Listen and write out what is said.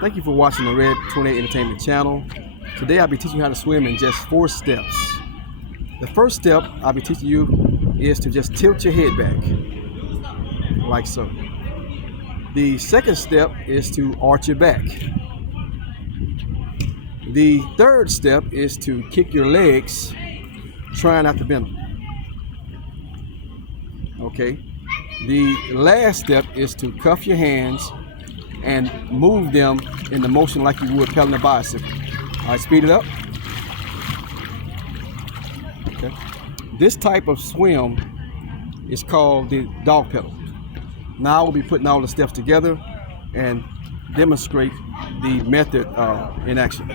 Thank you for watching the Red 28 Entertainment channel. Today I'll be teaching you how to swim in just 4 steps. The first step I'll be teaching you is to just tilt your head back, like so. The second step is to arch your back. The third step is to kick your legs, trying not to bend them. Okay. The last step is to cuff your hands and move them in the motion like you would pedaling a bicycle. All right, speed it up. Okay. This type of swim is called the dog pedal. Now we'll be putting all the steps together and demonstrate the method in action.